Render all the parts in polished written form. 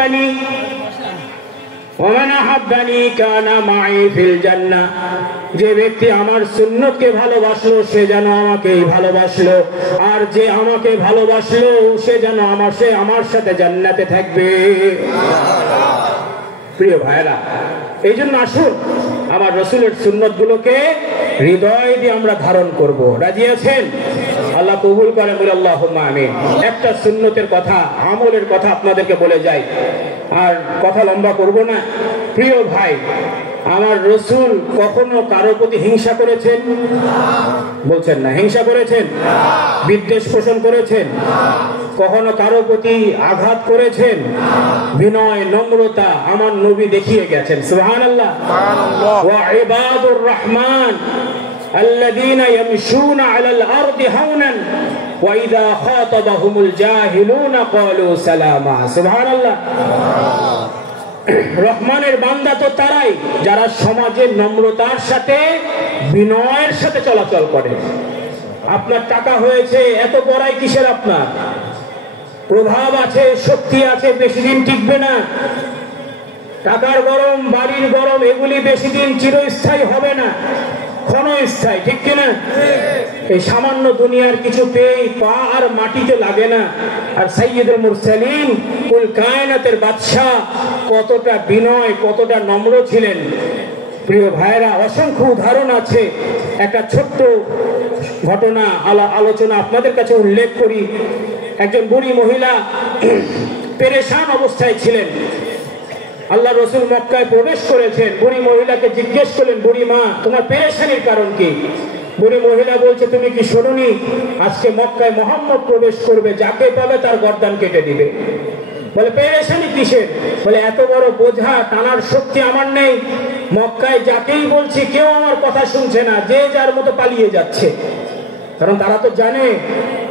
আহাব্বানি ওয়া মান আহাব্বানি কানা মাই ফিল জান্নাহ। যে ব্যক্তি আমার সুন্নতকে ভালোবাসলো সে যেন আমাকেই ভালোবাসলো, আর যে আমাকে ভালোবাসলো সে যেন আমার সাথে জান্নাতে থাকবে। প্রিয় ভাইরা, এই জন্য আসুন আমার রসুলের সুন্নত গুলোকে হৃদয় দিয়ে আমরা ধারণ করব। রাজি আছেন? আল্লাহ কবুল করেন, বলে আল্লাহুম্মা আমিন। একটা সুন্নতের কথা, আমলের কথা আপনাদেরকে বলে যাই, আর কথা লম্বা করব না। প্রিয় ভাই, আমার রসুল কখনো কারোর প্রতি হিংসা করেছেন? বলছেন না। হিংসা করেছেন? বিদ্বেষ পোষণ করেছেন? কখনো কারোর প্রতি আঘাত করেছেন? বিনয় নম্রতা আমার নবী দেখিয়ে গেছেন। সুবহানাল্লাহ। ওয়া ইবাদুর রহমান আল্লাযীনা ইয়ামশুনা আলাল আরদি হাওনান ওয়া ইযা খাতাবাহুমুল জাহিলুনা ক্বালু সালামা। সুবহানাল্লাহ। রহমানের বান্দা তো তারাই যারা সমাজে নম্রতার সাথে বিনয়ের সাথে চলাচল করে। আপনার টাকা হয়েছে, এত বড়াই কিসের? আপনার প্রভাব আছে, শক্তি আছে, বেশি দিন টিকবে না। টাকার গরম, বাড়ির গরম, এগুলি বেশি দিন চিরস্থায়ী হবে না, ক্ষণস্থায়ী। ঠিক কিনা? এই সামান্য দুনিয়ার কিছু পেয়ে পা আর মাটিতে লাগে না। আর সাইয়্যিদুল মুরসালিন, কুল কায়নাতের বাদশাহ, কতটা বিনয়, কতটা নম্র ছিলেন। প্রিয় ভাইরা, অসংখ্য উদাহরণ আছে। একটা ছোট্ট ঘটনা আলোচনা আপনাদের কাছে উল্লেখ করি। একজন বুড়ি মহিলা পেরেশান অবস্থায় ছিলেন। আল্লাহ রসুল মক্কায় প্রবেশ করেছেন। বুড়ি মহিলাকে জিজ্ঞেস করলেন, বুড়ি মা, তোমার পেরেশানির কারণ কি? বুড়ি মহিলা বলছে, তুমি কি শোনোনি আজকে মক্কায় মুহাম্মদ প্রবেশ করবে, যাকে পাবে তার গর্দান কেটে দিবে। বলে, পেরেশানি কিসের? বলে, এত বড় বোঝা টানার শক্তি আমার নেই। মক্কায় যাকেই বলছি কেউ আমার কথা শুনছে না, যে যার মতো পালিয়ে যাচ্ছে। কারণ তারা তো জানে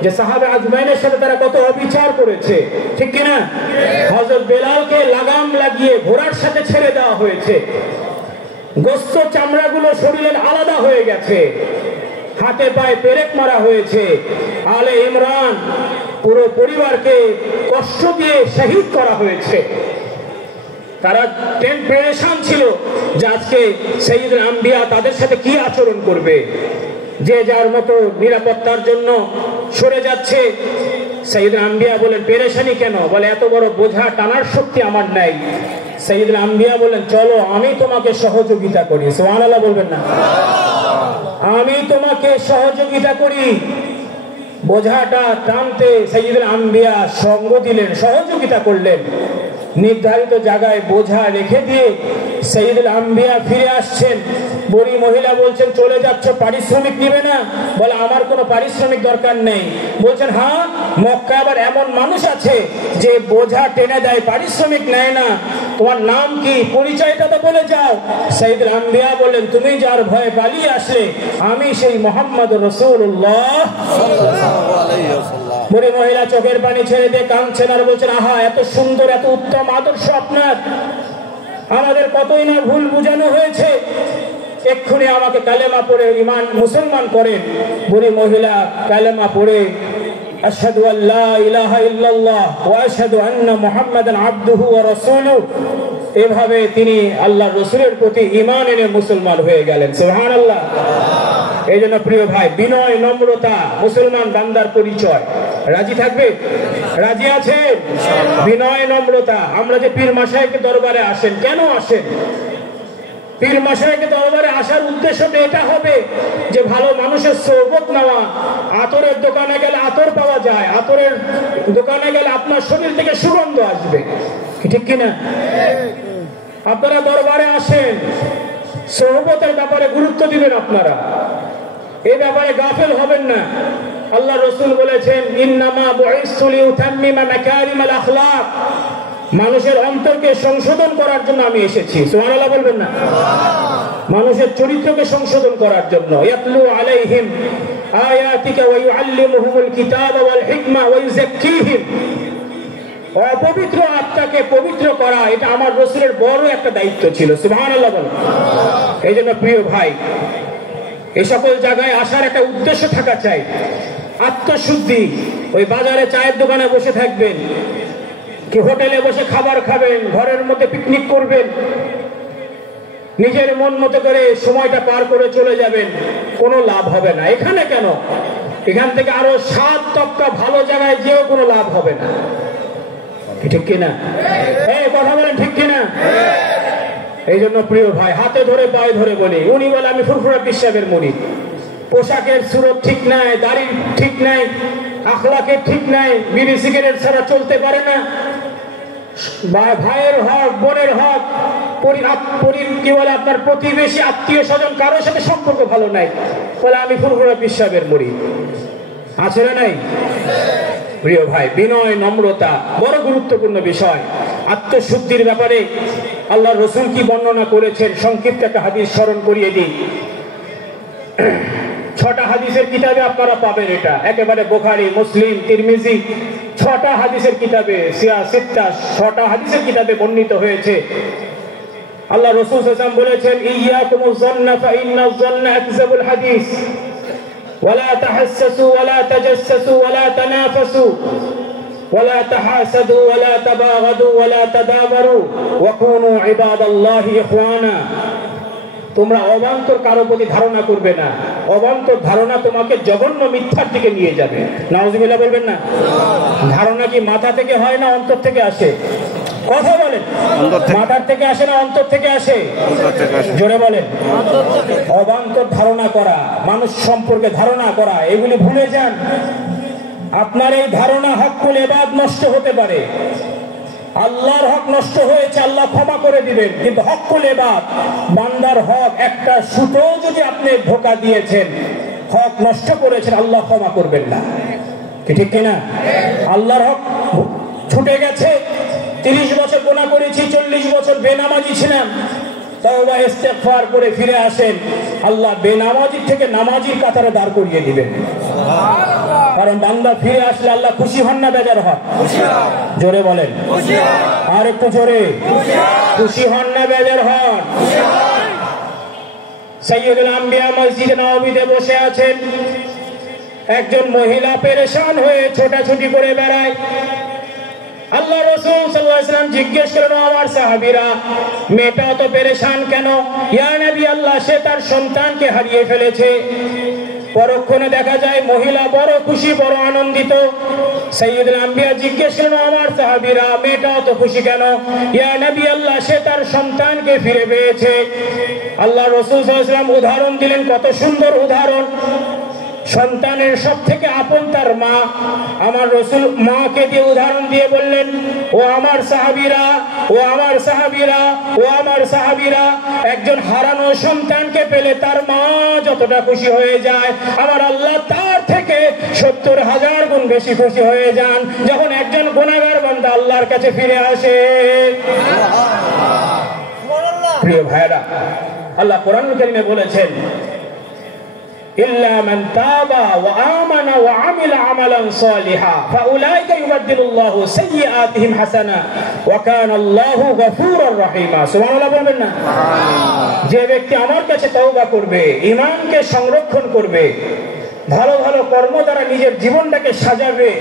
যে সাহাবে আজমাইনের সাথে তারা কত অবিচার করেছে। ঠিক কিনা? হযরত বেলালকে লাগাম লাগিয়ে ঘোড়ার সাথে ছেড়ে দেওয়া হয়েছে। গোস্ত চামড়াগুলো শরীরের আলাদা হয়ে গেছে, হাতে পায়ে পেরেক মারা হয়েছে। আলে ইমরান পুরো পরিবারকে কষ্ট দিয়ে শহীদ করা হয়েছে। তারা পেরেশান ছিল যে আজকে সাইয়্যিদুল আম্বিয়া তাদের সাথে কি আচরণ করবে। যে যার মতো নিরাপত্তার জন্য সরে যাচ্ছে। সাইয়্যিদুল আম্বিয়া বলেন, পেরেশানি কেন? বলে, এত বড় বোঝা টানার শক্তি আমার নাই। সাইয়্যিদুল আম্বিয়া বলেন, চলো আমি তোমাকে সহযোগিতা করি। সুবহানাল্লাহ বলবেন না? আমি তোমাকে সহযোগিতা করি। বোঝাটা টানতে সাইয়্যিদুল আম্বিয়া সঙ্গ দিলেন, সহযোগিতা করলেন। নির্ধারিত জায়গায় বোঝা রেখে দিয়ে সাইয়্যিদুল আম্বিয়া ফিরে আসছেন। বুড়ি মহিলা বলছেন, চলে যাচ্ছ, পারিশ্রমিক নিবে না? বলে, আমার কোনো পারিশ্রমিক দরকার নেই। বলছেন, হ্যাঁ, মক্কা আবার এমন মানুষ আছে যে বোঝা টেনে দেয়, পারিশ্রমিক নেয় না। তোমার নাম কি, পরিচয়টা তো বলে যাও। সাইয়্যিদুল আম্বিয়া বললেন, তুমি যার ভয়ে পালিয়ে আসলে, আমি সেই মুহাম্মদ রাসূলুল্লাহ। বুড়ি মহিলা চোখের পানি ছেড়ে দিয়ে কাঁদছেন আর বলছেন, আহা, এত সুন্দর, এত উত্তম আদর্শ আপনার, আমাদের কতই না ভুল বুঝানো হয়েছে। এক্ষুনি আমাকে কালেমা পড়ে ঈমান মুসলমান করেন। বুড়ি মহিলা কালেমা পড়ে আশহাদু আল্লা ইলাহা ইল্লাল্লাহ ওয়া আশহাদু আন্না মুহাম্মাদান আবদুহু ওয়া রাসূলুহু, এভাবে তিনি আল্লাহর রাসূলের প্রতি ঈমান এনে মুসলমান হয়ে গেলেন। সুবহানাল্লাহ। এই জন্য প্রিয় ভাই, বিনয় নম্রতা মুসলমান বান্দার পরিচয়। রাজি থাকবে? রাজি আছেন? বিনয় নম্রতা। আমরা যে পীর মাশায়েখের দরবারে আসেন, কেন আসেন? পীর মাশায়েখের দরবারে আসার উদ্দেশ্যটা এটা হবে যে ভালো মানুষের সোহবত নেওয়া। আতরের দোকানে গেলে আতর পাওয়া যায়, আতরের দোকানে গেলে আপনার শরীর থেকে সুগন্ধ আসবে। ঠিক কিনা? আপনারা দরবারে আসেন, সোহবতের ব্যাপারে গুরুত্ব দিবেন। আপনারা এই ব্যাপারে গাফেল হবেন না। আল্লাহ রাসূল বলেছেন, ইন্নামা বুইসতু লিউতাম্মিমা মাকারিমাল আখলাক, মানুষের অন্তরকে সংশোধন করার জন্য আমি এসেছি। সুবহানাল্লাহ বলবেন না? মানুষের চরিত্রকে সংশোধন করার জন্য। ইয়াতলু আলাইহিম আয়াতিকা ওয়া ইউআল্লিমুহুমুল কিতাবা ওয়াল হিকমা ওয়া ইউযাক্কিহিম। অপবিত্র আত্মাকে পবিত্র করা, এটা আমার রাসূলের বড় একটা দায়িত্ব ছিল। সুবহানাল্লাহ বলেন। এই জন্য প্রিয় ভাই, এই সকল জায়গায় আসার একটা উদ্দেশ্য থাকা চাই, আত্মশুদ্ধি। ওই বাজারে চায়ের দোকানে বসে থাকবেন, কি হোটেলে বসে খাবার খাবেন, ঘরের মধ্যে পিকনিক করবেন, নিজের মন মতো করে সময়টা পার করে চলে যাবেন, কোনো লাভ হবে না। এখানে কেন, এখান থেকে আরো 7 তক্তা ভালো জায়গায় যেও কোনো লাভ হবে না। ঠিক কিনা? এই কথা বলেন, ঠিক কিনা? এই জন্য প্রিয় ভাই, হাতে ধরে পায়ে ধরে বলি, উনি বলে আমি ফুরফুরা পীর সাহেবের মুরিদ। পোশাকের সুরত ঠিক নাই, দাড়ির ঠিক নাই, আখলাকের ঠিক নাই, বিড়ি সিগারেট ছাড়া চলতে পারে না, ভাইয়ের হক বোনের হক কি বলে আপনার প্রতিবেশী আত্মীয় স্বজন কারোর সাথে সম্পর্ক ভালো নাই, বলে আমি ফুরফুরা পীর সাহেবের মুরিদ। আছে না নাই? প্রিয় ভাই, বিনয় নম্রতা বড় গুরুত্বপূর্ণ বিষয়। আত্মশুদ্ধির ব্যাপারে আল্লাহ রসুল কি বর্ণনা করেছেন, সংক্ষিপ্ত একটা হাদিস স্মরণ করিয়ে দিই। 6টা হাদিসের কিতাবে আপনারা পাবেন এটা, একেবারে বুখারী, মুসলিম, তিরমিজি, 6টা হাদিসের কিতাবে, সিত্তা 6টা হাদিসের কিতাবে বর্ণিত হয়েছে। আল্লাহ রাসূল সাল্লাল্লাহু আলাইহি ওয়াসাল্লাম বলেছেন, ইয়্যাকুমুজ যান্না ফাইন্নাজ যান্না আকযাবুল হাদিস ওয়ালা তাহাসসু ওয়ালা তাজাসসু ওয়ালা তানাফাসু ওয়ালা তাহাসাদু ওয়ালা তাবাগাদু ওয়ালা তাদাবারু ওয়া কুনু ইবাদাল্লাহি ইখওয়ানা। তোমরা অবান্তর কারো প্রতি ধারণা করবে না, অবান্তর ধারণা তোমাকে জঘন্য মিথ্যার দিকে নিয়ে যাবে। নাউযুবিল্লাহ বলবেন না? ধারণা কি মাথা থেকে হয় না অন্তর থেকে আসে? কথা বলেন, মাথার থেকে আসে না অন্তর থেকে আসে? জোরে বলেন। অবান্তর ধারণা করা, মানুষ সম্পর্কে ধারণা করা, এগুলি ভুলে যান। আপনার এই ধারণা হকুল ইবাদ নষ্ট হতে পারে। আল্লাহর হক নষ্ট হয়েছে, আল্লাহ ক্ষমা করে দিবেন, কিন্তু হকুল ইবাদ, বান্দার হক একটা সুতো যদি আপনি ধোঁকা দিয়েছেন, হক নষ্ট করেছেন, আল্লাহ ক্ষমা করবেন না। ঠিক কিনা? আল্লাহর হক ছুটে গেছে, 30 বছর গুনাহ করেছি, 40 বছর বেনামাজি ছিলাম, তওবা ইস্তেগফার করে ফিরে আসেন, আল্লাহ বেনামাজি থেকে নামাজির কাতারে দাঁড় করিয়ে দিবেন। কারণ বান্দা ফিরে আসলে আল্লাহ খুশি হন না বেজার হন? জোরে বলেন, আর একটু জোরে। খুশি হন না বেজার হন? সাইয়্যিদুল আম্বিয়া মসজিদে নববীতে বসে আছেন, একজন মহিলা পেরেশান হয়ে ছোটাছুটি করে বেড়ায়। আল্লাহ রাসূল সাল্লাল্লাহু আলাইহি ওয়াসাল্লাম জিজ্ঞেস করলেন, আমার সাহাবীরা, মেয়েটা তো পেরেশান কেন? ইয়া নবী আল্লাহ, সে তার সন্তানকে হারিয়ে ফেলেছে। পরক্ষণে দেখা যায় মহিলা বড় খুশি, বড় আনন্দিত। সাইয়্যিদুল আম্বিয়া জিজ্ঞেস করলেন, আমার সাহাবীরা, মেয়েটা তো খুশি কেন? ইয়া নবী আল্লাহ, সে তার সন্তানকে ফিরে পেয়েছে। আল্লাহ রাসূল সাল্লাল্লাহু আলাইহি ওয়াসাল্লাম উদাহরণ দিলেন, কত সুন্দর উদাহরণ। সন্তানের সব থেকে আপন তার মা। আমার রাসূল মাকে দিয়ে উদাহরণ দিয়ে বললেন, ও আমার সাহাবীরা, ও আমার সাহাবীরা, ও আমার সাহাবীরা, একজন হারানো সন্তানকে পেলে তার মা যতটা খুশি হয়ে যায়, আমার আল্লাহ তার থেকে 70,000 গুণ বেশি খুশি হয়ে যান যখন একজন গুনাহগার বান্দা আল্লাহর কাছে ফিরে আসে। প্রিয় ভাইরা, আল্লাহ কোরআনুল কারীমে বলেছেন, ইল্লা মান তাবা ওয়া আমানা ওয়া আমিলা আমালান সালিহা ফাউলাইকা ইউবাদদিলুল্লাহু সাইয়্যাতিহিম হাসানা ওয়া কানাল্লাহু গফুরুর রহিমা। সুবহানাল্লাহ বলবেন না? যে ব্যক্তি আমার কাছে তওবা করবে, ঈমানকে সংরক্ষণ করবে, ভালো ভালো কর্ম দ্বারা নিজের জীবনটাকে সাজাবে,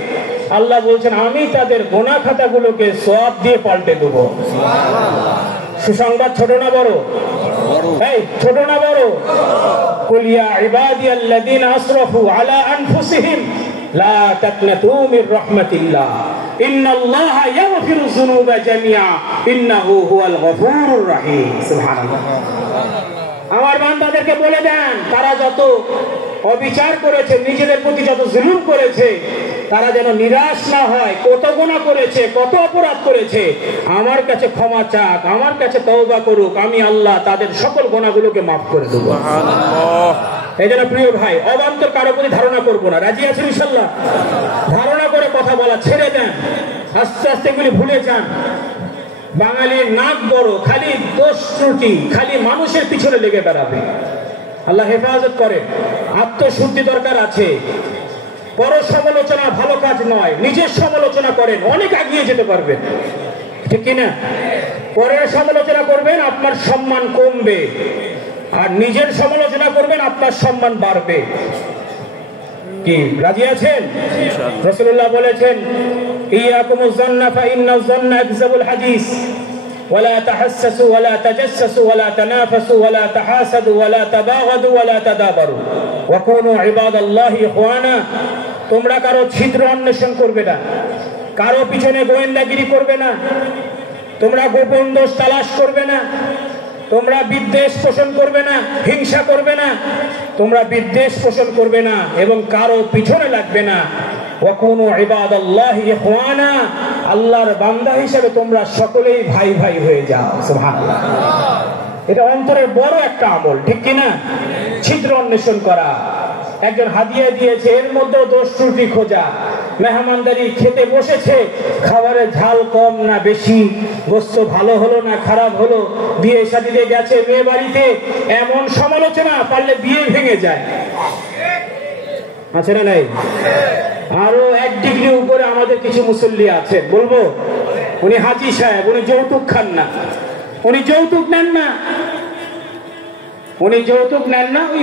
আল্লাহ বলছেন আমি তাদের গুনাহ খাতাগুলোকে সওয়াব দিয়ে পাল্টে দেব। সুসংবাদ ছোট না বড়? এই ছোট না বড়? কুল ইয়া ইবাদিয়াল্লাযীনা আসরাফু আলা আনফুসিহিম লা তাকনাতু মির রাহমাতিল্লাহ ইন্নাল্লাহা ইয়াগফিরুয যুনুবা জামিআ ইন্নাহু হুয়াল গফুরুর রহিম। সুবহানাল্লাহ। আমার বান্দাদেরকে বলে দেন, তারা যত অবিচার করেছে, নিজেদের প্রতি যত জুলুম করেছে, তারা যেন নিরাশ না হয়। কত গুনাহ করেছে, কত অপরাধ করেছে, আমার কাছে ক্ষমা চাক, আমার কাছে তওবা করুক, আমি আল্লাহ তাদের সকল গুনাহগুলোকে মাফ করে দেব। সুবহানাল্লাহ। এই জন্য প্রিয় ভাই, অবান্তর কারো প্রতি ধারণা করব না। রাজি আছেন ইনশাআল্লাহ? ধারণা করে কথা বলা ছেড়ে দেন, আস্তে আস্তে এগুলি ভুলে যান। বাঙালির নাক বড়, খালি দোষ ত্রুটি, খালি মানুষের পিছনে লেগে বেড়াবে। আল্লাহ হেফাজত করে। আত্মশুদ্ধি দরকার আছে। পর সমালোচনা ভালো কাজ নয়, নিজের সমালোচনা করেন, অনেক এগিয়ে যেতে পারবেন। ঠিক কিনা? পরের সমালোচনা করবেন, আপনার সম্মান কমবে, আর নিজের সমালোচনা করবেন, আপনার সম্মান বাড়বে। কি রাজি আছেন? রাসূলুল্লাহ বলেছেন, ইয়াকুমুজ যান্না ফা ইন্নাজ যান্না আকযাবুল হাদিস ওয়ালা তাহাসসু ওয়ালা তাজাসসু ওয়ালা তানাফাসু ওয়ালা তাহাসাদু ওয়ালা তাবাগাদু ওয়ালা তাদাবারু ওয়া কুনু ইবাদাল্লাহি ইখওয়ানা। তোমরা কারো ছিদ্র অন্বেষণ করবে না, কারো পিছনে গোয়েন্দাগিরি করবে না, তোমরা গোপন দোষ তালাশ করবে না, তোমরা বিদ্বেষ পোষণ করবে না, হিংসা করবে না, তোমরা বিদ্বেষ পোষণ করবে না এবং কারো পিছনে লাগবে না। ওয়া কুনু ইবাদাল্লাহি ইখওয়ানা, আল্লাহর বান্দা হিসেবে তোমরা সকলেই ভাই ভাই হয়ে যাও। সুবহানাল্লাহ। এটা অন্তরের বড় একটা আমল, ঠিক কি না? ছিদ্র অন্বেষণ করা। একজন হাদিয়া দিয়েছে, এর মধ্যেও দোষ ত্রুটি খোঁজা। মেহমানদারি খেতে বসেছে, খাবারের ঝাল কম না বেশি, গোস্ত ভালো হলো না খারাপ হলো, বিয়ে শাদীতে গেছে মেয়ে বাড়িতে, এমন সমালোচনা পারলে বিয়ে ভেঙে যায়। আছে না নাই? আরো এক ডিগ্রি উপরে আমাদের কিছু মুসল্লি আছে, বলবো উনি হাজি সাহেব, উনি যৌতুক খান না, উনি যৌতুক নেন না, উনি যৌতুক নেন না। ওই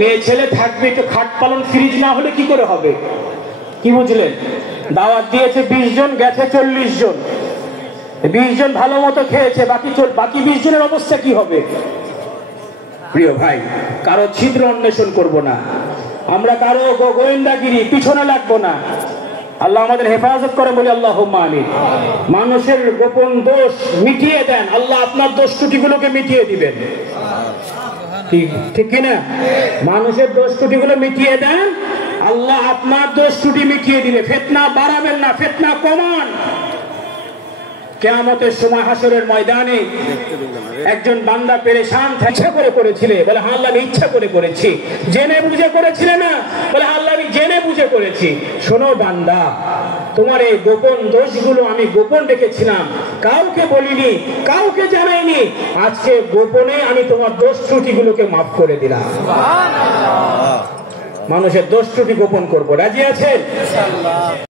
মেয়ে ছেলে থাকবে, একটু খাট পালন ফ্রিজ না হলে কি করে হবে? কি বুঝলেন? দাওয়াত দিয়েছে 20 জন, গেছে 40 জন। 20 জন ভালো মতো খেয়েছে, বাকি 20 জনের অবস্থা কি হবে? প্রিয় ভাই, কারো ছিদ্র অন্বেষণ করব না, আমরা কারো গোয়েন্দাগিরি পিছনে লাগবো না। আল্লাহ আমাদের হেফাজত করে, বলি আল্লাহুম্মা আমিন। মানুষের গোপন দোষ মিটিয়ে দেন, আল্লাহ আপনার দোষ ত্রুটিগুলোকে মিটিয়ে দিবেন। ঠিক কিনা? মানুষের দোষ ত্রুটিগুলো মিটিয়ে দেন, আল্লাহ আপনার দোষ ত্রুটি মিটিয়ে দিবে। ফিতনা বাড়াবেন না, ফিতনা কমান। কিয়ামতের সময় হাসরের ময়দানে একজন বান্দা পেরেশান, ইচ্ছা করে করেছিলে? বলে হ্যাঁ আল্লাহ, আমি ইচ্ছা করে করেছি। জেনে বুঝে করেছিলে না? বলে আল্লাহ, আমি জেনে বুঝে করেছি। শোনো বান্দা, তোমার এই গোপন দোষগুলো আমি গোপন রেখেছিলাম, কাউকে বলিনি, কাউকে জানাইনি। আজকে গোপনে আমি তোমার দোষ ত্রুটিগুলোকে মাফ করে দিলাম। মানুষের দোষ ত্রুটি গোপন করবো, রাজি আছেন?